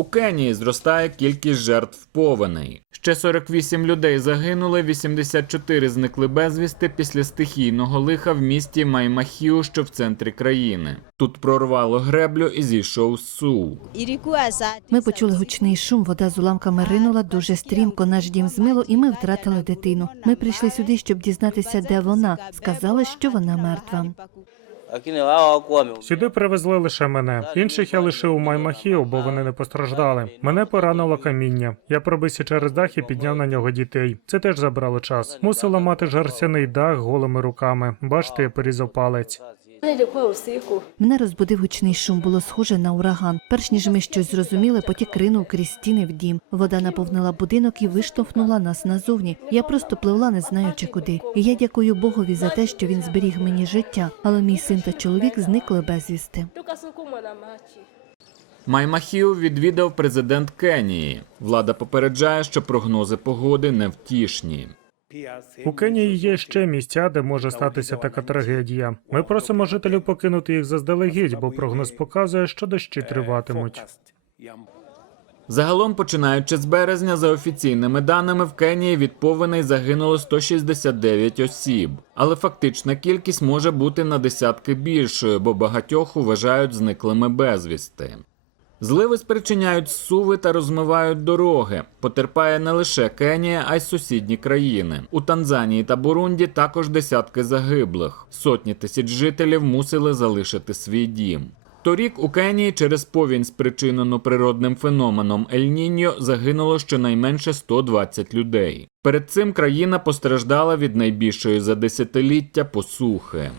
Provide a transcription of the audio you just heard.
У Кенії зростає кількість жертв повеней. Ще 48 людей загинули, 84 зникли безвісти після стихійного лиха в місті Маймахіу, що в центрі країни. Тут прорвало греблю і зійшов сув. Ми почули гучний шум. Вода з уламками ринула дуже стрімко. Наш дім змило, і ми втратили дитину. Ми прийшли сюди, щоб дізнатися, де вона. Сказали, що вона мертва. Сюди привезли лише мене. Інших я лишив у маймахів, бо вони не постраждали. Мене поранило каміння. Я пробився через дах і підняв на нього дітей. Це теж забрало час. Мусила мати жарсяний дах голими руками. Бачите, я порізав палець. Мене розбудив гучний шум, було схоже на ураган. Перш ніж ми щось зрозуміли, потік ринув крізь стіни в дім. Вода наповнила будинок і виштовхнула нас назовні. Я просто пливла, не знаючи куди. І я дякую Богові за те, що він зберіг мені життя. Але мій син та чоловік зникли безвісти. Маймахів відвідав президент Кенії. Влада попереджає, що прогнози погоди невтішні. У Кенії є ще місця, де може статися така трагедія. Ми просимо жителів покинути їх заздалегідь, бо прогноз показує, що дощі триватимуть. Загалом, починаючи з березня, за офіційними даними в Кенії від повеней загинуло 169 осіб, але фактична кількість може бути на десятки більшою, бо багатьох вважають зниклими безвісти. Зливи спричиняють суви та розмивають дороги. Потерпає не лише Кенія, а й сусідні країни. У Танзанії та Бурунді також десятки загиблих. Сотні тисяч жителів мусили залишити свій дім. Торік у Кенії через повінь, спричинену природним феноменом Ель-Ніньо, загинуло щонайменше 120 людей. Перед цим країна постраждала від найбільшої за десятиліття посухи.